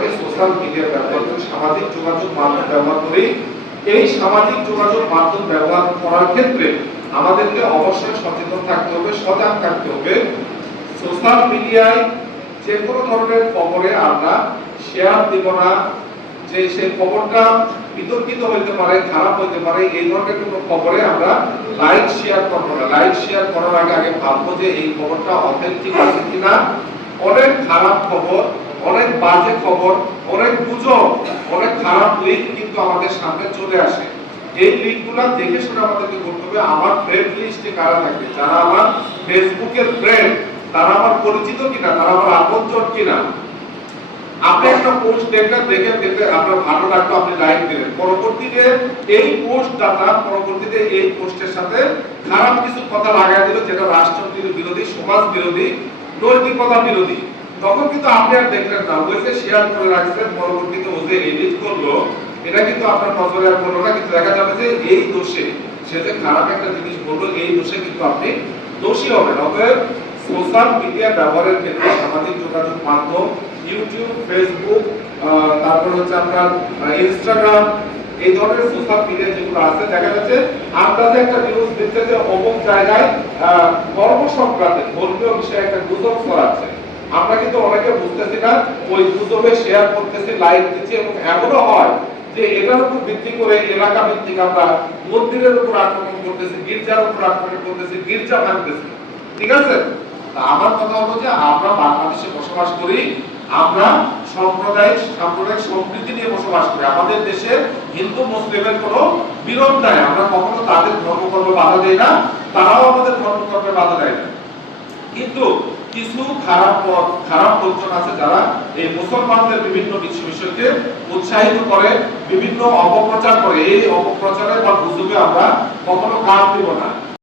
অনেকে social media ব্যবহার করি, সামাজিক যোগাযোগ মাধ্যম ব্যবহার করি। এই সামাজিক যোগাযোগ মাধ্যম ব্যবহার করার ক্ষেত্রে আমাদেরকে অবশ্যই সচেতন থাকতে হবে, সজাগ থাকতে হবে। সোশ্যাল মিডিয়ায় যে কোনো ধরনের খবরে আমরা শেয়ার দেব না, যে সেই খবরটা বিতর্কিত হইতে পারে, খারাপ হইতে পারে, এই ধরনের কোনো খবরে আমরা লাইক শেয়ার করবো না। লাইক শেয়ার করার আগে আগে ভাববো যে এই খবরটা অথেন্টিক আছে কিনা। অনেক খারাপ খবর, অনেক বাজে খবর, অনেক গুজব, অনেক খারাপ লিঙ্ক কিন্তু আমাদের সামনে চলে আসে। এই লিঙ্কগুলো দেখে শুনে আমাদেরকে করতে হবে। আমার ফ্রেন্ড লিস্টে কারা থাকে, যারা আমার ফেসবুকের ফ্রেন্ড, তারা আমার পরিচিত কিনা, তারা আমার আপনজন কিনা। আপনি একটা পোস্ট দেখলেন, দেখে আপনার ভালো লাগলো, আপনি লাইক দিলেন, পরবর্তীতে এই পোস্ট ডাটা পরবর্তীতে এই পোস্টের সাথে খারাপ কিছু কথা লাগাই দিল, যেটা রাষ্ট্র বিরোধী, সমাজ বিরোধী, নৈতিকতা বিরোধী, তখন কিন্তু আপনি আর দেখলেন না, ওইসে শেয়ার করে রাখছেন, পরবর্তীতে ওকে এডিট করলো, এটা কিন্তু আপনার নজরে আর পড়লো না। কিন্তু দেখা যাবে যে এই দোষে, সে যে খারাপ একটা জিনিস বললো, এই দোষে কিন্তু আপনি দোষী হবেন। অতএব সোশ্যাল মিডিয়া ব্যবহারের ক্ষেত্রে সামাজিক যোগাযোগ মাধ্যম, ইউটিউব, ফেসবুক, তারপর হচ্ছে আপনার ইনস্টাগ্রাম, এই ধরনের সোশ্যাল মিডিয়া যেগুলো আছে, দেখা যাচ্ছে আপনাদের একটা নিউজ দিচ্ছে যে অমুক জায়গায় ধর্ম সংক্রান্ত ধর্মীয় বিষয়ে একটা গুজব ছড়াচ্ছে। আমরা কিন্তু অনেকে বুঝতেছি না, ওই গুজবে শেয়ার করতেছি, লাইক দিচ্ছি, এবং এমনও হয় যে এটার উপর ভিত্তি করে এলাকা ভিত্তিক আমরা মন্দিরের উপর আক্রমণ করতেছি, গির্জার উপর আক্রমণ করতেছি, গির্জা ভাঙতেছি। ঠিক আছে? আমার কথা হলো যে আমরা বাংলাদেশে বসবাস করি, আমরা সাম্প্রদায়িক সম্প্রীতি নিয়ে বসবাস করি। আমাদের দেশে হিন্দু মুসলিমের কোনো বিরোধ নাই, আমরা কখনো তাদের ধর্মকর্মে বাধা দেই না, তারাও আমাদের ধর্মকর্মে বাধা দেয় না। কিন্তু কিছু খারাপ লোকজন আছে যারা এই মুসলমানদের বিভিন্ন বিষয়কে উৎসাহিত করে, বিভিন্ন অপপ্রচার করে। এই অপপ্রচারে বা গুজবে আমরা কখনো কান দিব না।